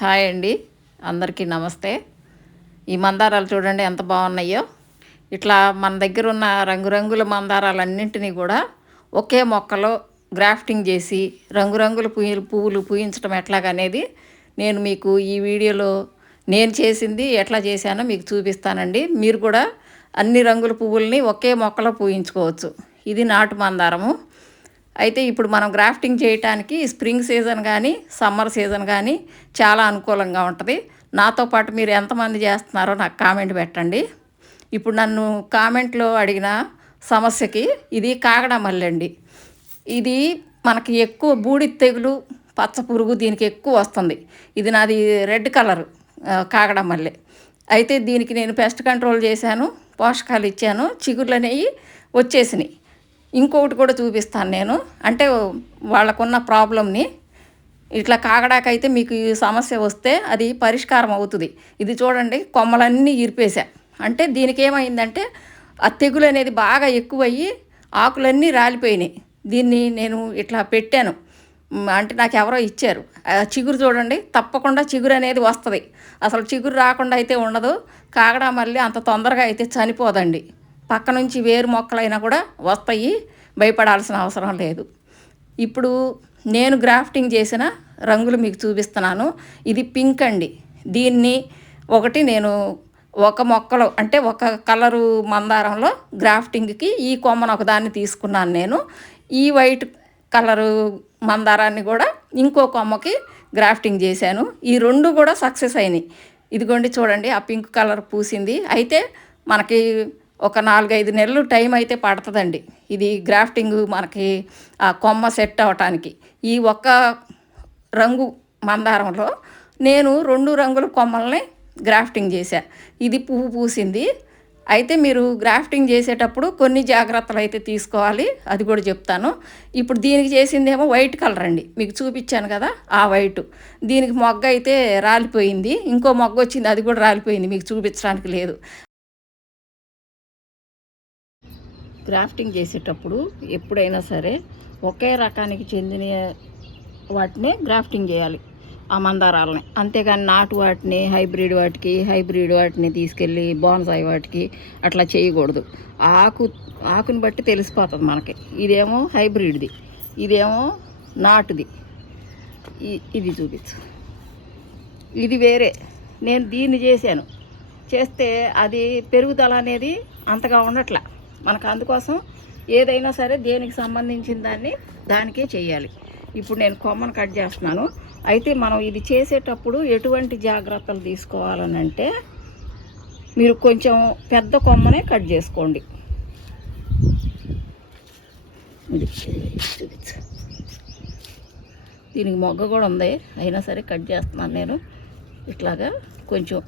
Hi అండి. అందరికీ నమస్తే. ఈ మందారాలు చూడండి ఎంత బాగున్నాయో. ఇట్లా మన దగ్గర ఉన్న రంగురంగుల మందారాలన్నింటినీ కూడా ఒకే మొక్కలో గ్రాఫ్టింగ్ చేసి రంగురంగుల పువ్వులు పువ్వులు పూయించడం ఎట్లాగనేది నేను మీకు ఈ వీడియోలో నేను చేసింది ఎట్లా చేశానో మీకు చూపిస్తానండి. మీరు కూడా అన్ని రంగుల పువ్వుల్ని ఒకే మొక్కలో పూయించుకోవచ్చు. ఇది నాటు మందారము. అయితే ఇప్పుడు మనం గ్రాఫ్టింగ్ చేయటానికి స్ప్రింగ్ సీజన్ కానీ సమ్మర్ సీజన్ కానీ చాలా అనుకూలంగా ఉంటుంది. నాతో పాటు మీరు ఎంతమంది చేస్తున్నారో నాకు కామెంట్ పెట్టండి. ఇప్పుడు నన్ను కామెంట్లో అడిగిన సమస్యకి ఇది కాగడ మల్లండి ఇది మనకి ఎక్కువ బూడి తెగులు పచ్చ పురుగు దీనికి ఎక్కువ వస్తుంది. ఇది నాది రెడ్ కలర్ కాగడ మల్లె అయితే దీనికి నేను పెస్ట్ కంట్రోల్ చేశాను పోషకాలు ఇచ్చాను చిగుర్లు అనేవి వచ్చేసినాయి. ఇంకొకటి కూడా చూపిస్తాను నేను. అంటే వాళ్ళకున్న ప్రాబ్లమ్ని ఇట్లా కాగడాకైతే మీకు ఈ సమస్య వస్తే అది పరిష్కారం అవుతుంది. ఇది చూడండి కొమ్మలన్నీ ఇరిపేశా. అంటే దీనికి ఏమైందంటే ఆ తెగులు అనేది బాగా ఎక్కువయ్యి ఆకులన్నీ రాలిపోయినాయి. దీన్ని నేను ఇట్లా పెట్టాను. అంటే నాకు ఎవరో ఇచ్చారు. చిగురు చూడండి తప్పకుండా చిగురు అనేది వస్తుంది. అసలు చిగురు రాకుండా అయితే ఉండదు. కాగడా మళ్ళీ అంత తొందరగా అయితే చనిపోదండి. పక్క నుంచి వేరు మొక్కలైనా కూడా వస్తాయి భయపడాల్సిన అవసరం లేదు. ఇప్పుడు నేను గ్రాఫ్టింగ్ చేసిన రంగులు మీకు చూపిస్తున్నాను. ఇది పింక్ అండి. దీన్ని ఒకటి నేను ఒక మొక్కలో అంటే ఒక కలరు మందారంలో గ్రాఫ్టింగ్కి ఈ కొమ్మను ఒకదాన్ని తీసుకున్నాను నేను. ఈ వైట్ కలరు మందారాన్ని కూడా ఇంకో కొమ్మకి గ్రాఫ్టింగ్ చేశాను. ఈ రెండు కూడా సక్సెస్ అయినాయి. ఇదిగోండి చూడండి ఆ పింక్ కలర్ పూసింది. అయితే మనకి ఒక నాలుగైదు నెలలు టైం అయితే పడుతుందండి. ఇది గ్రాఫ్టింగ్ మనకి ఆ కొమ్మ సెట్ అవ్వటానికి ఈ ఒక్క రంగు మందారంలో నేను రెండు రంగుల కొమ్మల్ని గ్రాఫ్టింగ్ చేశా. ఇది పువ్వు పూసింది. అయితే మీరు గ్రాఫ్టింగ్ చేసేటప్పుడు కొన్ని జాగ్రత్తలు అయితే తీసుకోవాలి. అది కూడా చెప్తాను. ఇప్పుడు దీనికి చేసిందేమో వైట్ కలర్ అండి. మీకు చూపించాను కదా ఆ వైట్. దీనికి మొగ్గ అయితే రాలిపోయింది. ఇంకో మొగ్గ వచ్చింది అది కూడా రాలిపోయింది. మీకు చూపించడానికి లేదు. గ్రాఫ్టింగ్ చేసేటప్పుడు ఎప్పుడైనా సరే ఒకే రకానికి చెందిన వాటిని గ్రాఫ్టింగ్ చేయాలి ఆ మందారాలని. అంతేగాని నాటు వాటిని హైబ్రిడ్ వాటికి హైబ్రిడ్ వాటిని తీసుకెళ్ళి బోన్సాయి వాటికి అట్లా చేయకూడదు. ఆకు ఆకుని బట్టి తెలిసిపోతుంది మనకి. ఇదేమో హైబ్రిడ్ది ఇదేమో నాటుది. ఇది చూపించు. ఇది వేరే. నేను దీన్ని చేశాను. చేస్తే అది పెరుగుదల అనేది అంతగా ఉండట్ల. మనకు అందుకోసం ఏదైనా సరే దేనికి సంబంధించిన దాన్ని దానికే చేయాలి. ఇప్పుడు నేను కొమ్మను కట్ చేస్తున్నాను. అయితే మనం ఇది చేసేటప్పుడు ఎటువంటి జాగ్రత్తలు తీసుకోవాలని అంటే మీరు కొంచెం పెద్ద కొమ్మనే కట్ చేసుకోండి. దీనికి మొగ్గ కూడా ఉంది. అయినా సరే కట్ చేస్తున్నాను నేను. ఇట్లాగా కొంచెం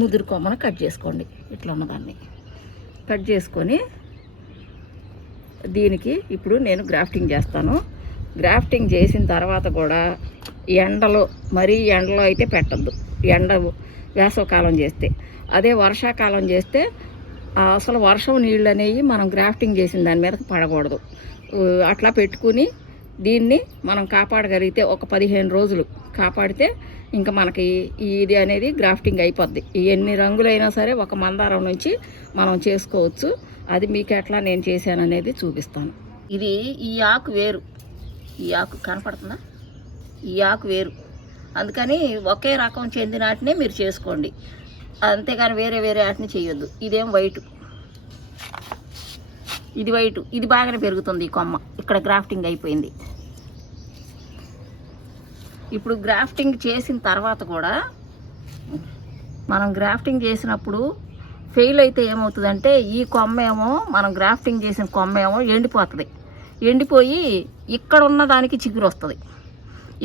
ముదురు కొమ్మను కట్ చేసుకోండి. ఇట్లా ఉన్నదాన్ని. కట్ చేసుకొని దీనికి ఇప్పుడు నేను గ్రాఫ్టింగ్ చేస్తాను. గ్రాఫ్టింగ్ చేసిన తర్వాత కూడా ఎండలో మరీ ఎండలో అయితే పెట్టద్దు. ఎండ వేసవకాలం చేస్తే. అదే వర్షాకాలం చేస్తే అసలు వర్షం నీళ్ళు అనేవి మనం గ్రాఫ్టింగ్ చేసిన దాని మీద పడకూడదు. అట్లా పెట్టుకుని దీన్ని మనం కాపాడగలిగితే ఒక పదిహేను రోజులు కాపాడితే ఇంకా మనకి ఇది అనేది గ్రాఫ్టింగ్ అయిపోద్ది. ఎన్ని రంగులైనా సరే ఒక మందారం నుంచి మనం చేసుకోవచ్చు. అది మీకు ఎట్లా నేను చేశాను అనేది చూపిస్తాను. ఇది ఈ ఆకు వేరు. ఈ ఆకు కనపడుతుందా? ఈ ఆకు వేరు. అందుకని ఒకే రకం చెందిన వాటినే మీరు చేసుకోండి. అంతేగాని వేరే వేరే వాటిని చేయొద్దు. ఇదేం వైట్. ఇది వైట్. ఇది బాగానే పెరుగుతుంది ఈ కొమ్మ. ఇక్కడ గ్రాఫ్టింగ్ అయిపోయింది. ఇప్పుడు గ్రాఫ్టింగ్ చేసిన తర్వాత కూడా మనం గ్రాఫ్టింగ్ చేసినప్పుడు ఫెయిల్ అయితే ఏమవుతుందంటే ఈ కొమ్మ ఏమో మనం గ్రాఫ్టింగ్ చేసిన కొమ్మ ఏమో ఎండిపోతుంది. ఎండిపోయి ఇక్కడ ఉన్న దానికి చిగురు వస్తుంది.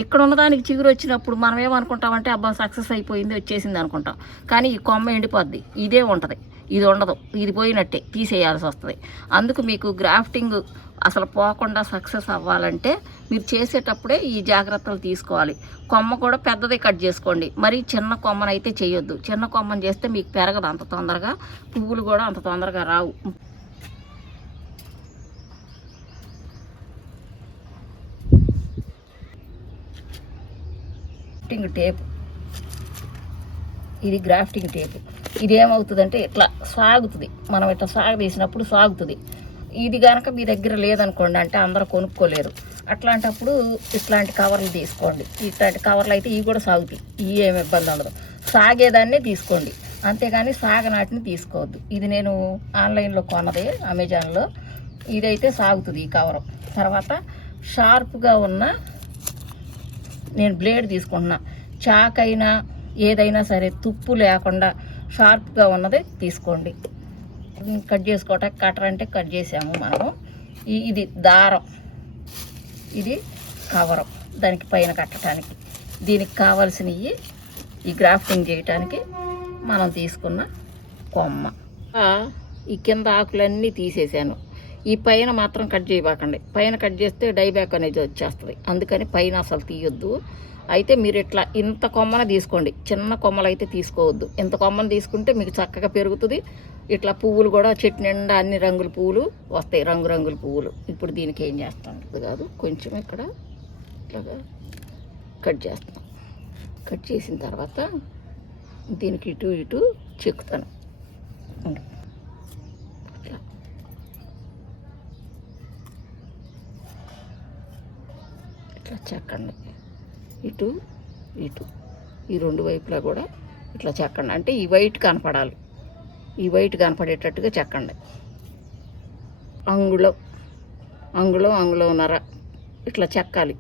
ఇక్కడ ఉన్నదానికి చిగురు వచ్చినప్పుడు మనం ఏమనుకుంటామంటే అబ్బా సక్సెస్ అయిపోయింది వచ్చేసింది అనుకుంటాం. కానీ ఈ కొమ్మ ఎండిపోద్ది. ఇదే ఉంటుంది. ఇది ఉండదు. ఇది పోయినట్టే. తీసేయాల్సి వస్తుంది. అందుకు మీకు గ్రాఫ్టింగ్ అసలు పోకుండా సక్సెస్ అవ్వాలంటే మీరు చేసేటప్పుడే ఈ జాగ్రత్తలు తీసుకోవాలి. కొమ్మ కూడా పెద్దది కట్ చేసుకోండి. మరి చిన్న కొమ్మనైతే చేయొద్దు. చిన్న కొమ్మను చేస్తే మీకు పెరగదు అంత తొందరగా. పువ్వులు కూడా అంత తొందరగా రావు. Grafting tape. ఇది గ్రాఫ్టింగ్ టేప్. ఇది ఏమవుతుందంటే ఇట్లా సాగుతుంది. మనం ఇట్లా సాగదీసినప్పుడు సాగుతుంది. ఇది కనుక మీ దగ్గర లేదనుకోండి అంటే అందరూ కొనుక్కోలేరు. అట్లాంటప్పుడు ఇట్లాంటి కవర్లు తీసుకోండి. ఇట్లాంటి కవర్లు అయితే ఇవి కూడా సాగుతాయి. ఇవి ఏమి ఇబ్బంది ఉండదు. సాగేదాన్నే తీసుకోండి. అంతేగాని సాగనాటిని తీసుకోవద్దు. ఇది నేను ఆన్లైన్లో కొన్నది అమెజాన్లో. ఇదైతే సాగుతుంది ఈ కవర్. తర్వాత షార్ప్గా ఉన్న నేను బ్లేడ్ తీసుకుంటున్నా. చాక్ అయినా ఏదైనా సరే తుప్పు లేకుండా షార్ప్గా ఉన్నది తీసుకోండి. కట్ చేసుకోవటానికి కటర్ అంటే కట్ చేసాము మనము ఇది దారం. ఇది కవరం దానికి పైన కట్టడానికి దీనికి కావాల్సినవి ఈ గ్రాఫ్టింగ్ చేయటానికి మనం తీసుకున్న కొమ్మ. ఈ కింద ఆకులన్నీ తీసేసాను. ఈ పైన మాత్రం కట్ చేయబాకండి. పైన కట్ చేస్తే డైబ్యాక్ అనేది వచ్చేస్తుంది. అందుకని పైన అసలు తీయొద్దు. అయితే మీరు ఇట్లా ఇంత కొమ్మన తీసుకోండి. చిన్న కొమ్మలు అయితే తీసుకోవద్దు. ఇంత కొమ్మను తీసుకుంటే మీకు చక్కగా పెరుగుతుంది. ఇట్లా పువ్వులు కూడా చెట్టు నిండా అన్ని రంగుల పువ్వులు వస్తాయి. రంగురంగుల పువ్వులు. ఇప్పుడు దీనికి ఏం చేస్తాం? కాదు. కొంచెం ఇక్కడ ఇట్లాగా కట్ చేస్తాం. కట్ చేసిన తర్వాత దీనికి ఇటు ఇటు చెక్కుతాను. ఇట్లా. ఇట్లా చెక్కండి. ఇటు ఇటు. ఈ రెండు వైపులా కూడా ఇట్లా చెక్కండి. అంటే ఈ వైట్ కనపడాలి. ఈ వైట్ కనపడేటట్టుగా చెక్కండి. అంగుళం అంగుళం అంగుళంన్నర ఇట్లా చెక్కాలి.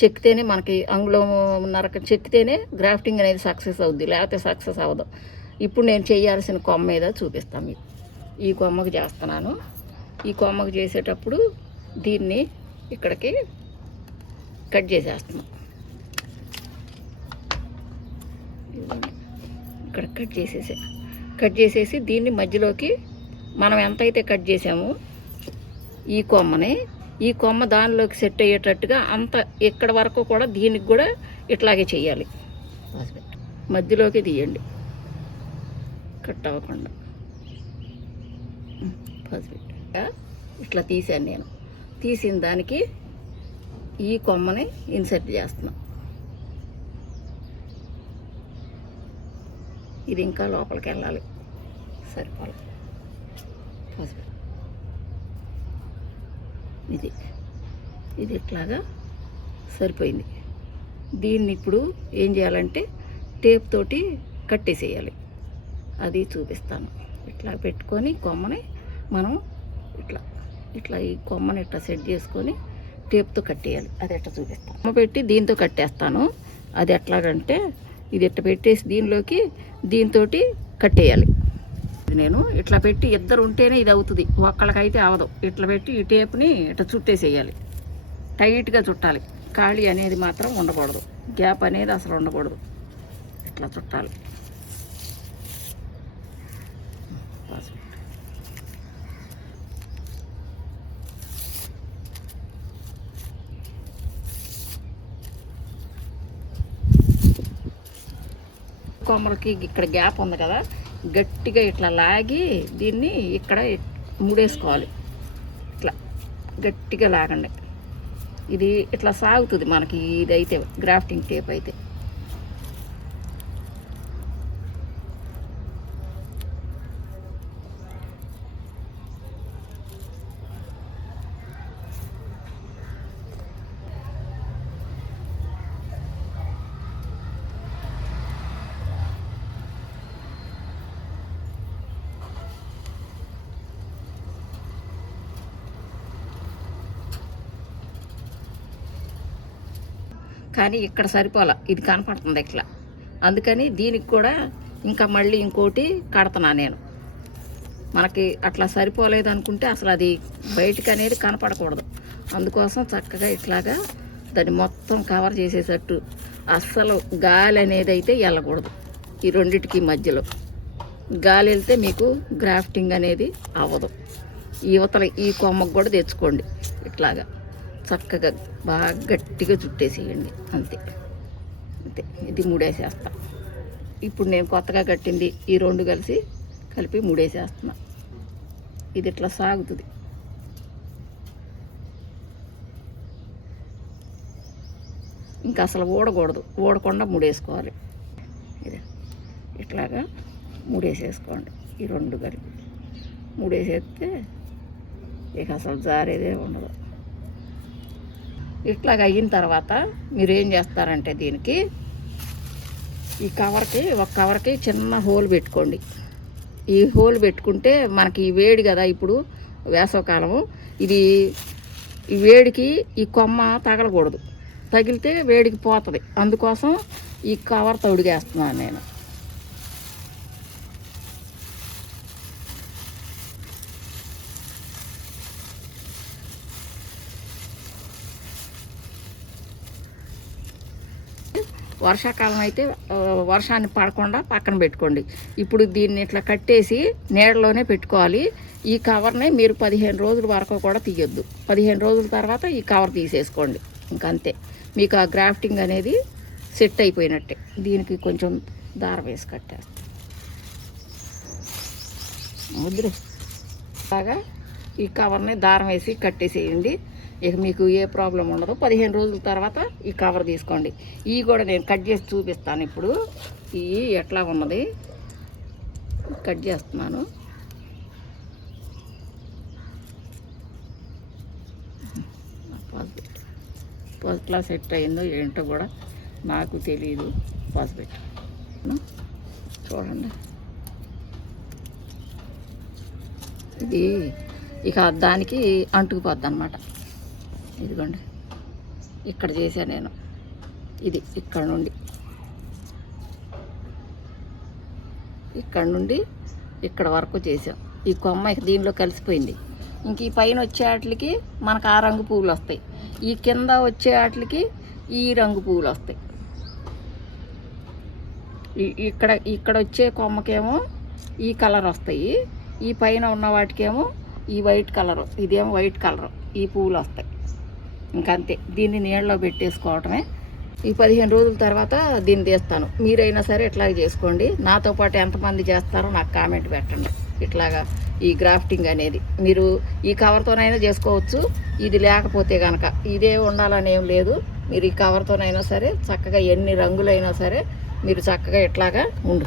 చెక్కితేనే మనకి అంగుళంన్నర చెక్కితేనే గ్రాఫ్టింగ్ అనేది సక్సెస్ అవుద్ది లేకపోతే సక్సెస్ అవ్వదు. ఇప్పుడు నేను చేయాల్సిన కొమ్మ మీద చూపిస్తాను మీకు. ఈ కొమ్మకు చేస్తున్నాను. ఈ కొమ్మకు చేసేటప్పుడు దీన్ని ఇక్కడికి కట్ చేసేస్తున్నాం. ఇక్కడ కట్ చేసేసా. కట్ చేసేసి దీన్ని మధ్యలోకి మనం ఎంతైతే కట్ చేసామో ఈ కొమ్మని ఈ కొమ్మ దానిలోకి సెట్ అయ్యేటట్టుగా అంత ఇక్కడ వరకు కూడా దీనికి కూడా ఇట్లాగే చేయాలి. మధ్యలోకి తీయండి. కట్ అవ్వకుండా. ఇట్లా తీసాను నేను. తీసిన దానికి ఈ కొమ్మని ఇన్సర్ట్ చేస్తున్నాను ఇది ఇంకా లోపలికి వెళ్ళాలి. సరిపోలే. పసుపు. ఇది. ఇది ఇట్లాగా సరిపోయింది. దీన్ని ఇప్పుడు ఏం చేయాలంటే టేప్ తోటి కట్టేసేయాలి. అది చూపిస్తాను. ఇట్లా పెట్టుకొని కొమ్మని మనం ఇట్లా ఇట్లా ఈ కొమ్మని ఇట్లా సెట్ చేసుకొని టేప్తో కట్టేయాలి. అది ఎట్లా చూపిస్తాను? కొమ్మ పెట్టి దీంతో కట్టేస్తాను. అది ఎట్లాగంటే ఇది ఇట్లా పెట్టేసి దీనిలోకి దీంతో కట్టేయాలి. నేను ఇట్లా పెట్టి ఇద్దరు ఉంటేనే ఇది అవుతుంది. ఒక్కళ్ళకైతే అవదు. ఇట్లా పెట్టి ఈ టేప్ని ఇట్లా చుట్టేసేయాలి. టైట్గా చుట్టాలి. ఖాళీ అనేది మాత్రం ఉండకూడదు. గ్యాప్ అనేది అసలు ఉండకూడదు. ఇట్లా చుట్టాలి. కొమ్మలకి ఇక్కడ గ్యాప్ ఉంది కదా గట్టిగా ఇట్లా లాగి దీన్ని ఇక్కడ ముడేసుకోవాలి. ఇట్లా గట్టిగా లాగండి. ఇది ఇట్లా సాగుతుంది మనకి ఇదైతే గ్రాఫ్టింగ్ టేప్ అయితే. కానీ ఇక్కడ సరిపోలే. ఇది కనపడుతుంది ఇట్లా. అందుకని దీనికి కూడా ఇంకా మళ్ళీ ఇంకోటి కడతనా నేను. మనకి అట్లా సరిపోలేదు అనుకుంటే అసలు అది బయటికి అనేది కనపడకూడదు. అందుకోసం చక్కగా ఇట్లాగా దాన్ని మొత్తం కవర్ చేసేటట్టు అస్సలు గాలి అనేది అయితే వెళ్ళకూడదు ఈ రెండిటికి మధ్యలో. గాలి వెళ్తే మీకు గ్రాఫ్టింగ్ అనేది అవ్వదు. యువతల ఈ కొమ్మకు కూడా తెచ్చుకోండి ఇట్లాగా. చక్కగా బాగా గట్టిగా చుట్టేసేయండి. అంతే. అంతే. ఇది మూడేసేస్తా. ఇప్పుడు నేను కొత్తగా కట్టింది ఈ రెండు కలిసి కలిపి మూడేసేస్తున్నా. ఇది ఇట్లా సాగుతుంది. ఇంకా అసలు ఊడకూడదు. ఊడకుండా మూడేసుకోవాలి. ఇది. ఇట్లాగా మూడేసేసుకోండి. ఈ రెండు కలిపి. మూడేసేస్తే ఇక అసలు జారేదే ఉండదు. ఇట్లాగ అయిన తర్వాత మీరు ఏం చేస్తారంటే దీనికి ఈ కవర్కి ఒక కవర్కి చిన్న హోల్ పెట్టుకోండి. ఈ హోల్ పెట్టుకుంటే మనకి ఈ వేడి కదా ఇప్పుడు వేసవకాలము. ఇది ఈ వేడికి ఈ కొమ్మ తగలకూడదు. తగిలితే వేడికి పోతుంది. అందుకోసం ఈ కవర్ తొడిగేస్తున్నాను నేను. వర్షాకాలం అయితే వర్షాన్ని పడకుండా పక్కన పెట్టుకోండి. ఇప్పుడు దీన్ని ఇట్లా కట్టేసి నీడలోనే పెట్టుకోవాలి. ఈ కవర్ని మీరు పదిహేను రోజుల వరకు కూడా తీయొద్దు. పదిహేను రోజుల తర్వాత ఈ కవర్ తీసేసుకోండి. ఇంకంతే. మీకు ఆ గ్రాఫ్టింగ్ అనేది సెట్ అయిపోయినట్టే. దీనికి కొంచెం దారం వేసి కట్టేస్తాం. ముద్ర బాగా ఈ కవర్ని దారం వేసి కట్టేసేయండి. ఇక మీకు ఏ ప్రాబ్లం ఉండదు. పదిహేను రోజుల తర్వాత ఈ కవర్ తీసుకోండి. ఇవి కూడా నేను కట్ చేసి చూపిస్తాను ఇప్పుడు. ఇవి ఎట్లా ఉన్నది? కట్ చేస్తున్నాను. పాస్బెట్ క్లాస్ సెట్ అయిందో ఏంటో కూడా నాకు తెలియదు పాస్బెట్ చూడండి. ఇది ఇక దానికి అంటుకుపోద్ది అనమాట ఇదిగోండి. ఇక్కడ చేశాను నేను. ఇది ఇక్కడ నుండి. ఇక్కడ నుండి ఇక్కడ వరకు చేసాం ఈ కొమ్మ దీనిలో కలిసిపోయింది. ఇంక ఈ పైన వచ్చే వాటికి మనకు ఆ రంగు పువ్వులు వస్తాయి. ఈ కింద వచ్చే వాటికి ఈ రంగు పువ్వులు వస్తాయి. ఇక్కడ ఇక్కడ వచ్చే కొమ్మకేమో ఈ కలర్ వస్తాయి. ఈ పైన ఉన్న వాటికేమో ఈ వైట్ కలరు. ఇదేమో వైట్ కలరు. ఈ పువ్వులు వస్తాయి. ఇంకంతే. దీన్ని నీళ్ళలో పెట్టేసుకోవటమే. ఈ పదిహేను రోజుల తర్వాత దీన్ని తీస్తాను. మీరైనా సరే ఇట్లాగే చేసుకోండి. నాతో పాటు ఎంతమంది చేస్తారో నాకు కామెంట్ పెట్టండి. ఇట్లాగా ఈ గ్రాఫ్టింగ్ అనేది. మీరు ఈ కవర్తోనైనా చేసుకోవచ్చు. ఇది లేకపోతే కనుక ఇదే ఉండాలని ఏం లేదు. మీరు ఈ కవర్తోనైనా సరే చక్కగా ఎన్ని రంగులైనా సరే మీరు చక్కగా ఇట్లాగా ఉండు.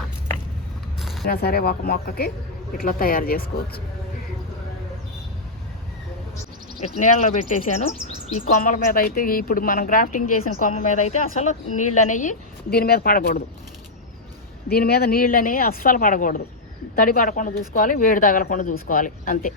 అయినా సరే ఒక మొక్కకి ఇట్లా తయారు చేసుకోవచ్చు. నీళ్ళలో పెట్టేశాను. ఈ కొమ్మల మీద అయితే ఇప్పుడు మనం గ్రాఫ్టింగ్ చేసిన కొమ్మ మీద అయితే అసలు నీళ్ళు అనేవి దీని మీద పడకూడదు. దీని మీద నీళ్ళు అనేవి అస్సలు పడకూడదు. తడి పడకుండా చూసుకోవాలి వేడి తగలకుండా చూసుకోవాలి. అంతే.